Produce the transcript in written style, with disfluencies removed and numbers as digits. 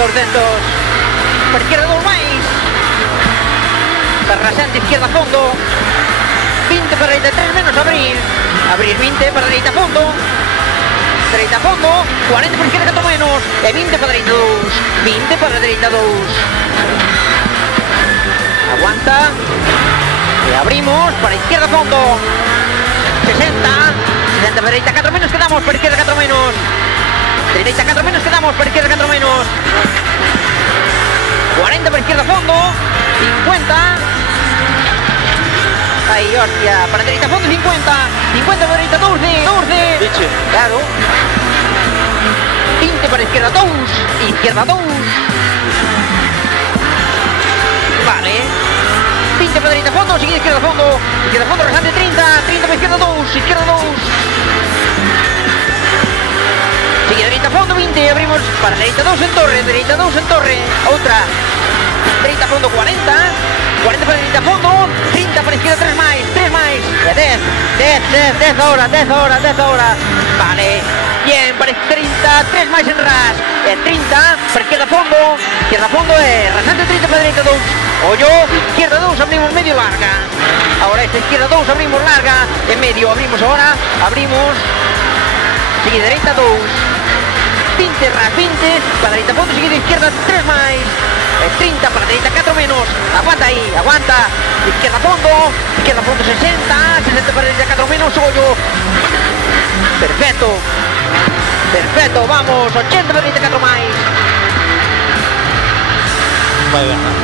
200. Para izquierda 2 máis. Para rasante, izquierda fondo. 20 para dereita 3 menos, abrir. Abrir 20 para dereita fondo. Dereita fondo. 40 para izquierda 4 menos. E 20 para dereita 2. 20 para dereita 2. Aguanta. Y abrimos para izquierda fondo. 60. 60 para dereita 4 menos, quedamos para izquierda 4 menos. Derecha 4 menos, quedamos para izquierda 4 menos. 40 para izquierda fondo. 50. Ay, hostia, para derecha fondo 50. 50 para derecha 12. 12. Dice. Claro. 20 para izquierda 2. Izquierda 2. Vale. 20 para derecha fondo, sigue izquierda fondo. Izquierda fondo, restante 30. 30 para izquierda 2. Izquierda 2. Sigue derecha fondo 20, abrimos para derecha 2 en torre, derecha 2 en torre, otra, derecha fondo 40, 40 para derecha fondo, 30 para izquierda 3 más, 10, 10 ahora, 10 ahora, vale, bien, para 30, 3 más en ras, 30 para izquierda fondo, rasante 30 para derecha 2, hoyo, izquierda 2, abrimos medio larga, ahora esta izquierda 2, abrimos larga, en medio, abrimos ahora, abrimos, sigue derecha 2, 20 ras 20, para derecha fondo, sigue de izquierda 3 más, 30 para derecha 4 menos, aguanta ahí, aguanta, izquierda fondo 60, 60 para derecha 4 menos, hoyo, perfecto, perfecto, vamos, 80 para derecha 4 más. Vaya.